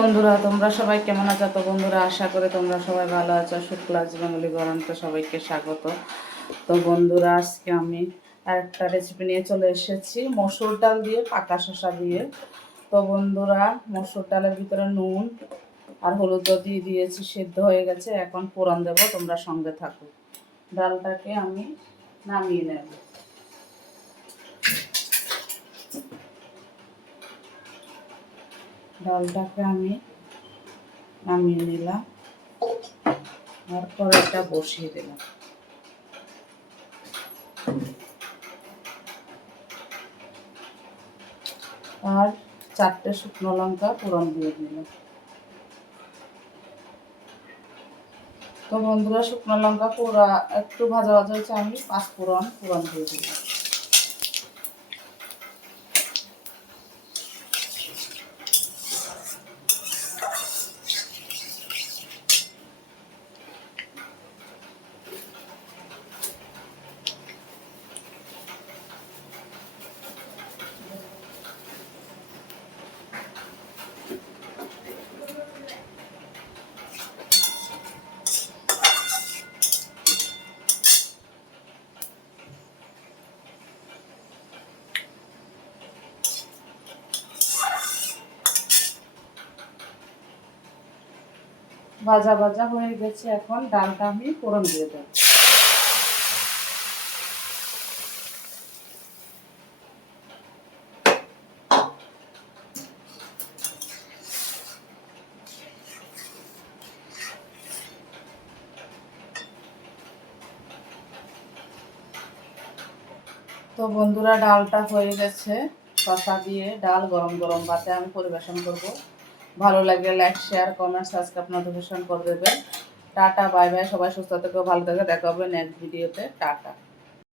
বন্ধুরা, তোমরা সবাই কেমন আছো? তো বন্ধুরা, আশা করে তোমরা সবাই ভালো আছো। শুক্লাজ বেঙ্গলি গরমতে সবাইকে স্বাগত। তো বন্ধুরা, আজকে আমি আরেকটা রেসিপি নিয়ে চলে এসেছি মসুর ডাল দিয়ে, পাকা শসা দিয়ে। তো বন্ধুরা, মসুর ডালের ভিতরে নুন আর হলুদ দিয়ে দিয়েছি, সিদ্ধ হয়ে গেছে। এখন ফোড়ন দেবো, তোমরা সঙ্গে থাকো। ডালটাকে আমি নামিয়ে নেব। ডালটাকে আমি নামিয়ে নিলাম, আর কড়াইটা বসিয়ে দিলাম। আর 4টে শুকনো লঙ্কা ফোড়ন দিয়ে দিলাম। তো বন্ধুরা, শুকনো লঙ্কা পুরা একটু ভাজা ভাজা হয়েছে, আমি 5 ফোড়ন দিয়ে দিলাম। ভাজা ভাজা হয়ে গেছে, এখন ডালটা আমি ফোড়ন দিয়ে দেব। তো বন্ধুরা, ডালটা হয়ে গেছে। শসা দিয়ে ডাল গরম গরম ভাতে আমি পরিবেশন করব। ভালো লাগলে like, share, comment, subscribe, notification করে দেবেন। Tata, bye bye. সবাই সুস্থ থেকো, ভালো থেকে দেখা হবে নেক্সট ভিডিওতে। টাটা।